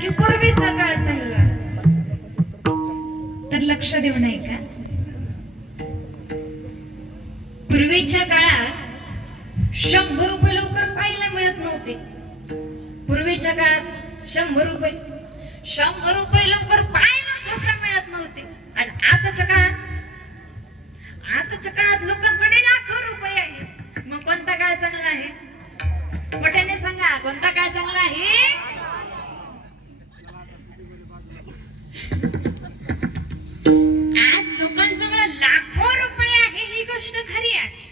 की पूर्वीचा काळ चांगला, तर लक्ष देऊ नये का? पूर्वीच्या काळात 100 रुपये लवकर पाहायला मिळत नव्हते. पूर्वीच्या काळात 100 रुपये लवकर पाहायला सुद्धा मिळत नव्हते. आणि आताच्या काळात लोकांकडे लाखो रुपये आहेत. मग कोणता काळ चांगला आहे? मोठ्याने सांगा, कोणता काळ चांगला आहे? आज लोकांजवळ लाखो रुपये आहे ही गोष्ट खरी आहे,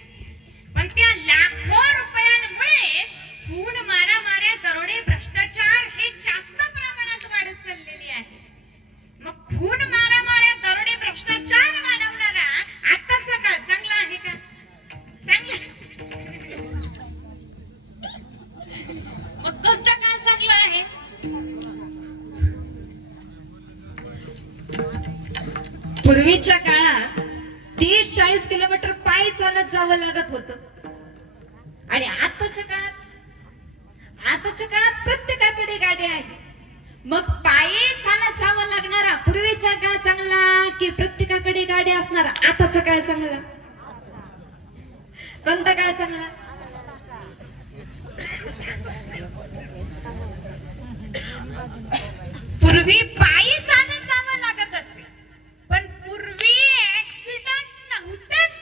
पण त्या लाखो रुपयांमुळे खून, मारामाऱ्या, दरोडे, भ्रष्टाचार हे जास्त प्रमाणात वाढत चाललेली आहे. मग खून, मारामाऱ्या, दरोडे, भ्रष्टाचार वाढवणारा आताचा काळ चांगला आहे का? चांगला. मग कोणता काळ चांगला आहे? पूर्वीच्या काळात 30-40 किलोमीटर पायी चालत जावं लागत होतं. आणि आताच्या काळात प्रत्येकाकडे गाडी आहे. मग पायी चालत जावं लागणारा पूर्वीचा काळ चांगला की प्रत्येकाकडे गाडी असणारा आताचा काळ चांगला? कोणता काळ चांगला? पूर्वी पायी चालत जावं लागत असे, पण पूर्वी ऍक्सिडेंट नव्हतेच,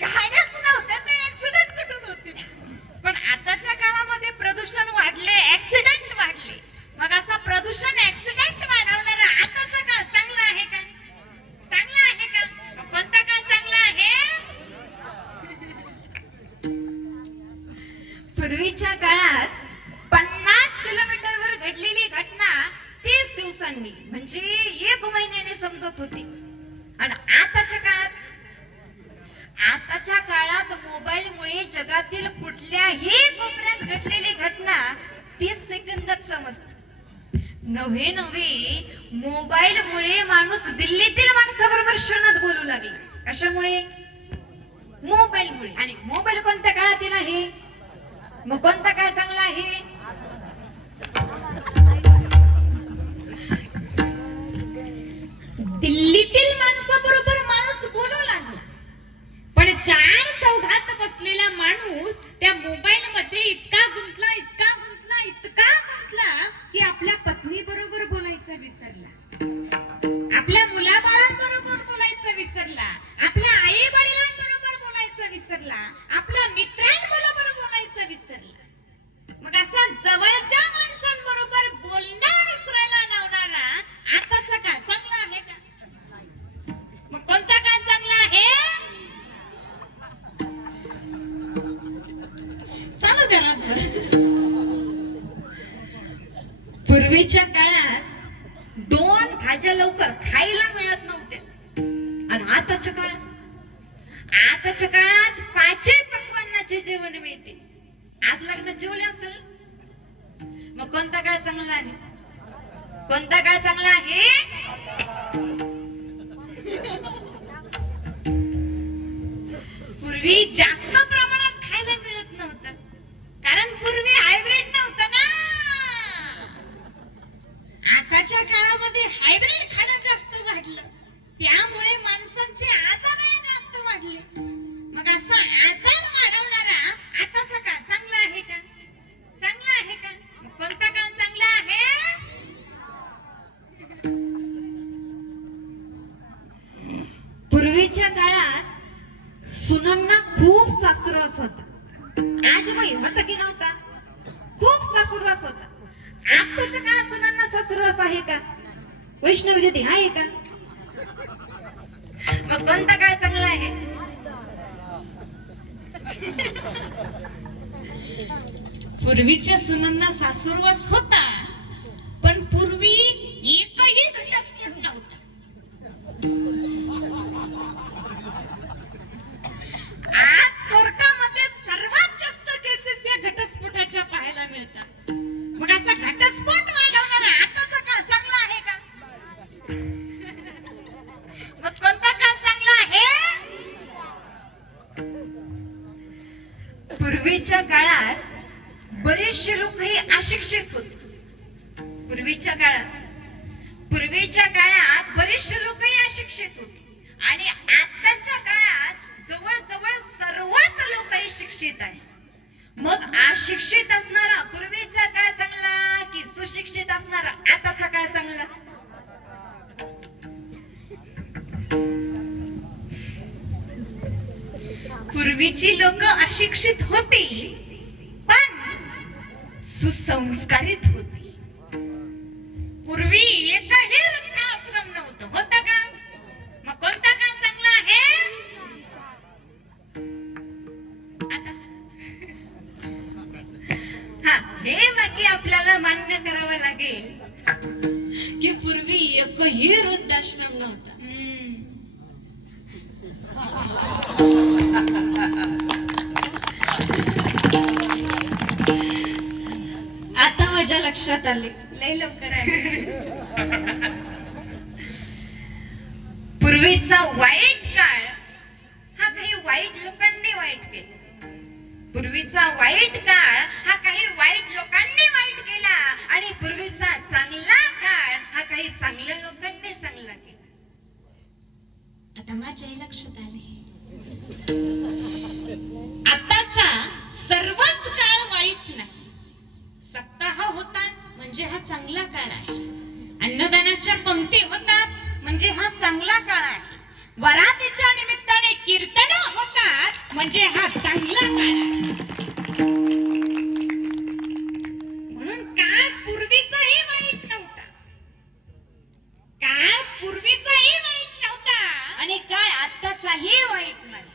गाड्याच नव्हत्या, ते ऍक्सिडेंट कुठून होते? पण आताच्या काळामध्ये प्रदूषण वाढले, ऍक्सिडेंट वाढले. मग असा प्रदूषण, ऍक्सिडेंट वाढवणारा आताचा काळ चांगला आहे का? चांगला आहे का? कोणता काळ चांगला आहे? पूर्वीच्या काळात 50 किलोमीटरवर घडलेली घटना 30 दिवसांनी म्हणजे 1 महिन्याने समजत होती. आणि आताच्या काळात मोबाईलमुळे जगातील कुठल्याही कोपऱ्यात घडलेली घटना 30 सेकंदात समजते. नव्हे मोबाईलमुळे माणूस दिल्लीतील माणसाबरोबर क्षणात बोलू लागले. कशामुळे? मोबाईलमुळे. आणि मोबाईल कोणत्या काळातील आहे? मग कोणता काळ चांगला आहे? दिल्लीतील माणसाबरोबर माणूस बोलू लागला, पण 4 चौघात बसलेला माणूस त्या मोबाईल मध्ये इतका गुंतला की आपल्या पत्नी बरोबर बोलायचं विसरला, आपल्या मुलाबाळांबरोबर बोलायचं विसरला, आपल्या आई वडिलांबरोबर बोलायचं विसरला, आपल्या मित्रांबरोबर बोलायचं विसरला. मग असा जवळच्या माणसांबरोबर बोलणं विसरायला लावणारा आताचा काळ चांगला आहे का? मग कोणता काळ चांगला आहे? चालू द्या ना. पूर्वीच्या काळात 2 भाज्या लवकर खायला मिळत नव्हत्या. आणि आताच्या काळात 5 पक्वान्नाचे जेवण मिळते. आज लग्नात जेवले असेल. मग कोणता काळ चांगला आहे? कोणता काळ चांगला आहे? पूर्वी जास्त प्रमाणात खायला मिळत नव्हतं, कारण पूर्वी हायब्रिड नव्हतं ना. आताच्या काळामध्ये हायब्रिड खाणं जास्त वाढलं, त्यामुळे माणसांचे आजारही जास्त वाढले. मग असा आजार वाढवणारा आताचा काळ चांगला आहे का? चांगला आहे का? कोणता काळ चांगला आहे? पूर्वीच्या काळात सुनांना खूप सासुरवास होता. आजबाई होता की नव्हता? खूप सासुरवास होता. आताच्या काळात सुनांना सासुरवास आहे का? वैष्णवी देती आहे का? मग कोणता काळ चांगला आहे? पूर्वीच्या सुनांना सासुरवास होता, पण पूर्वी एकही घटस्फोट नव्हता. आज कोर्टामध्ये सर्वात जास्त केसेस या घटस्फोटाच्या पाहायला मिळतात. मग असा घटस्फोट वाढवणारा आताचा काळ चांगला आहे का? मग कोणता काळ चांगला आहे? पूर्वीच्या काळात बरेचसे लोक हे अशिक्षित होते. पूर्वीच्या काळात बरेचसे लोकही अशिक्षित होते आणि आताच्या काळात जवळजवळ सर्वच लोकही शिक्षित आहे. मग अशिक्षित असणारा पूर्वीचा काळ चांगला की सुशिक्षित असणारा आताचा काळ चांगला? पूर्वीची लोक अशिक्षित होती पण सुसंस्कारित होती. पूर्वी एकही वृद्धाश्रम नव्हतं, होतं का? मग कोणता काळ चांगला आहे आता? हा, हे बाकी आपल्याला मान्य करावं लागेल की पूर्वी एकही वृद्धाश्रम नव्हता. आता माझ्या लक्षात आले, लय लवकर आले. पूर्वीचा वाईट काळ हा काही वाईट लोकांनी वाईट केला. पूर्वीचा वाईट काळ हा काही वाईट लोकांनी वाईट केला आणि पूर्वीचा चांगला काळ हा काही चांगल्या लोकांनी चांगला केला. आता माझ्या लक्षात आले, आताचा सर्वच काळ वाईट नाही. सप्ताह होतात म्हणजे हा चांगला काळ आहे. अन्नदानाच्या पंक्ती होतात म्हणजे हा चांगला काळ आहे. वरातीच्या निमित्ताने कीर्तन होतात म्हणजे हा चांगला काळ आहे. म्हणून काळ पूर्वीचाही वाईट नव्हता, काळ पूर्वीचाही वाईट नव्हता आणि काळ आताचाही वाईट नाही.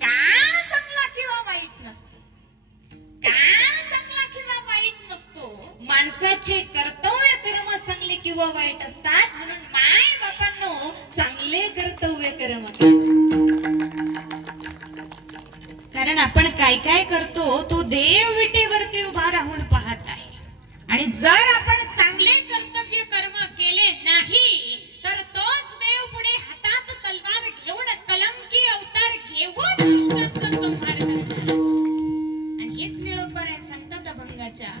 काळ चांगला किंवा वाईट नसतो, काळ चांगला किंवा वाईट नसतो. माणसाचे कर्तव्य कर्म चांगले किंवा वाईट असतात. म्हणून माय बापांनो, चांगले कर्तव्य कर्म, कारण आपण काय काय करतो तो देव विटेवरती उभा राहून पाहत आहे. आणि जर आपण चांगले कर्तव्य कर्म केले नाही तर तोच देव पुढे हातात तलवार घेऊन कलंकी अवतार घेऊन दुष्टांचा संहार करणार. आणि हेच निळोपर आहे संतत भंगाच्या.